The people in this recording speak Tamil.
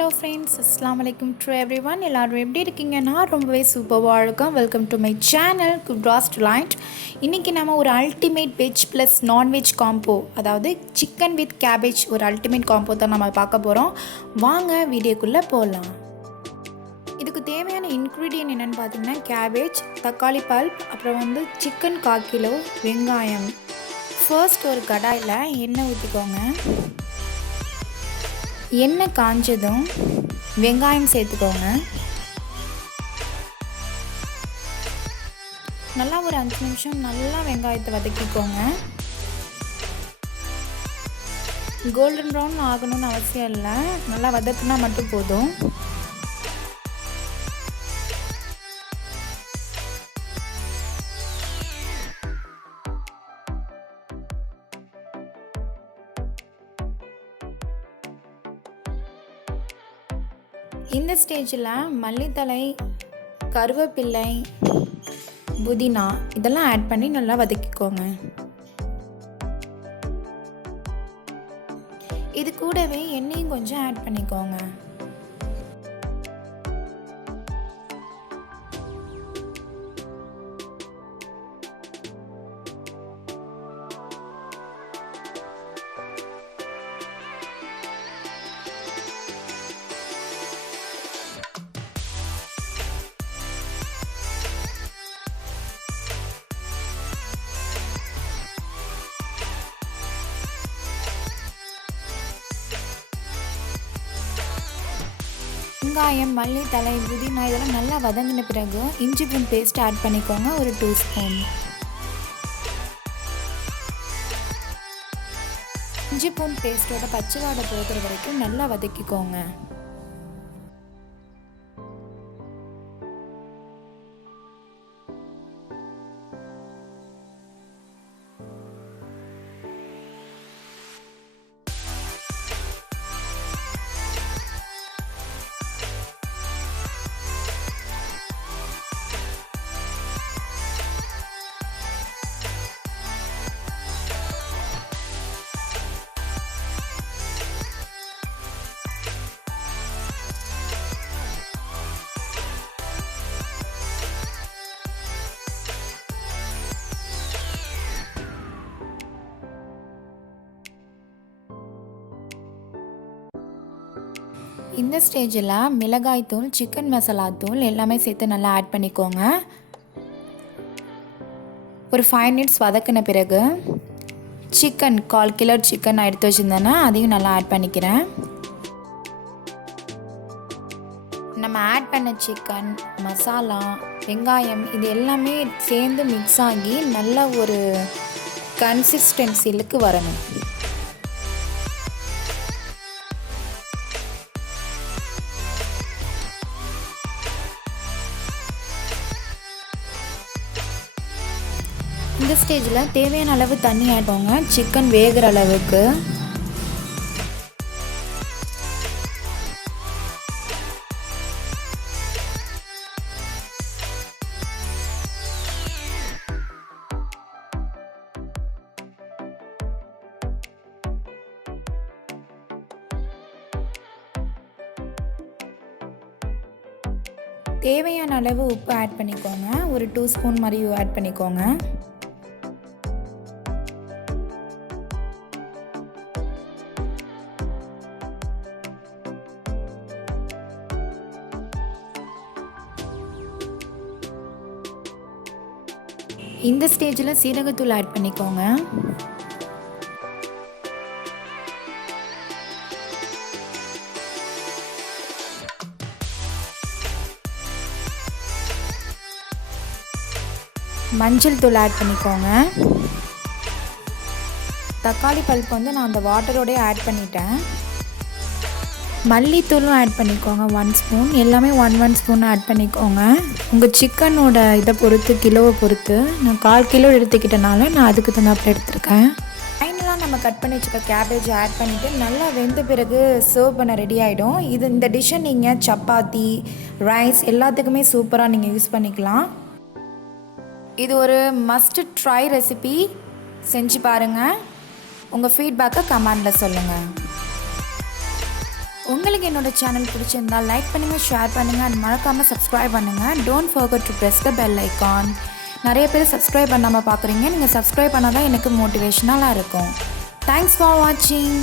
ஹலோ ஃப்ரெண்ட்ஸ், அஸ்ஸலாமு அலைக்கும் டு எவ்ரிவன். எல்லோரும் எப்படி இருக்கீங்க? நான் ரொம்பவே சூப்பராக இருக்கேன். வெல்கம் டு மை சேனல் குட்ராஸ் டு லைட். இன்றைக்கி நம்ம ஒரு ultimate veg plus non veg combo, அதாவது சிக்கன் வித் கேபேஜ் ஒரு அல்டிமேட் காம்போ தான் நம்ம பார்க்க போகிறோம். வாங்க வீடியோக்குள்ளே போகலாம். இதுக்கு தேவையான இன்க்ரீடியன்ட் என்னென்னு பார்த்தீங்கன்னா, கேபேஜ், தக்காளி பல்ப், அப்புறம் சிக்கன் 1/4 கிலோ, வெங்காயம். ஃபர்ஸ்ட் ஒரு கடாயில் எண்ணெய் ஊற்றிக்கோங்க. எண்ணெய் காஞ்சதும் வெங்காயம் சேர்த்துக்கோங்க. நல்லா ஒரு 5 நிமிஷம் நல்லா வெங்காயத்தை வதக்கிக்கோங்க. கோல்டன் ப்ரௌன் ஆகணும்னு அவசியம் இல்லை, நல்லா வதக்குனா மட்டும் போதும். இந்த ஸ்டேஜில் மல்லித்தழை, கருவேப்பிலை, புதினா இதெல்லாம் ஆட் பண்ணி நல்லா வதக்கிக்கோங்க. இது கூடவே எண்ணெயும் கொஞ்சம் ஆட் பண்ணிக்கோங்க. வெங்காயம், மல்லித்தழை, புதினா இதெல்லாம் நல்லா வதங்கின பிறகு இஞ்சி பூண்டு பேஸ்ட் ஆட் பண்ணிக்கோங்க, ஒரு 2 ஸ்பூன். இஞ்சி பூண்டு பேஸ்ட்டோட பச்சை வாடை போகிற வரைக்கும் நல்லா வதக்கிக்கோங்க. இந்த ஸ்டேஜில் மிளகாய்த்தூள், சிக்கன் மசாலா தூள் எல்லாமே சேர்த்து நல்லா ஆட் பண்ணிக்கோங்க. ஒரு 5 மினிட்ஸ் வதக்கின பிறகு சிக்கன் 1/4 கிலோ சிக்கன் நான் எடுத்து வச்சுருந்தேன்னா அதையும் நல்லா ஆட் பண்ணிக்கிறேன். நம்ம ஆட் பண்ண சிக்கன், மசாலா, வெங்காயம் இது எல்லாமே சேர்ந்து மிக்ஸ் ஆகி நல்ல ஒரு கன்சிஸ்டன்சிலுக்கு வரணும். இந்த ஸ்டேஜில் தேவையான அளவு தண்ணி ஆட் பண்ணுங்க, சிக்கன் வேகிற அளவுக்கு. தேவையான அளவு உப்பு ஆட் பண்ணிக்கோங்க, ஒரு 2 ஸ்பூன் மாதிரி ஆட் பண்ணிக்கோங்க. இந்த ஸ்டேஜில் சீரகத்தூள் ஆட் பண்ணிக்கோங்க. மஞ்சள் தூள் ஆட் பண்ணிக்கோங்க. தக்காளி பல்ப் நான் அந்த வாட்டரோடய ஆட் பண்ணிட்டேன். மல்லித்தூளும் ஆட் பண்ணிக்கோங்க, 1 ஸ்பூன். எல்லாமே 1 ஸ்பூன் ஆட் பண்ணிக்கோங்க. உங்கள் சிக்கனோட இதை பொறுத்து, கிலோவை பொறுத்து. நான் 1/4 கிலோ எடுத்துக்கிட்டனால நான் அதுக்கு தகுந்தாப்பில் எடுத்துருக்கேன். ஃபைனலாக நம்ம கட் பண்ணி வச்சுக்க கேபேஜ் ஆட் பண்ணிவிட்டு நல்லா வெந்த பிறகு சர்வ் பண்ண ரெடி ஆகிடும். இந்த டிஷ்ஷை நீங்கள் சப்பாத்தி, ரைஸ் எல்லாத்துக்குமே சூப்பராக நீங்கள் யூஸ் பண்ணிக்கலாம். இது ஒரு மஸ்ட் ட்ரை ரெசிபி. செஞ்சு பாருங்கள். உங்கள் ஃபீட்பேக்கை கமெண்டில் சொல்லுங்கள். உங்களுக்கு என்னோட சேனல் பிடிச்சிருந்தால் லைக் பண்ணுங்கள், ஷேர் பண்ணுங்கள் அண்ட் மறக்காமல் சப்ஸ்கிரைப் பண்ணுங்கள். Don't forget to press the bell icon. நிறைய பேர் சப்ஸ்கிரைப் பண்ணாமல் பார்க்குறீங்க. நீங்கள் சப்ஸ்கிரைப் பண்ணால் தான் எனக்கு மோட்டிவேஷனலாக இருக்கும். தேங்க்ஸ் ஃபார் வாட்சிங்.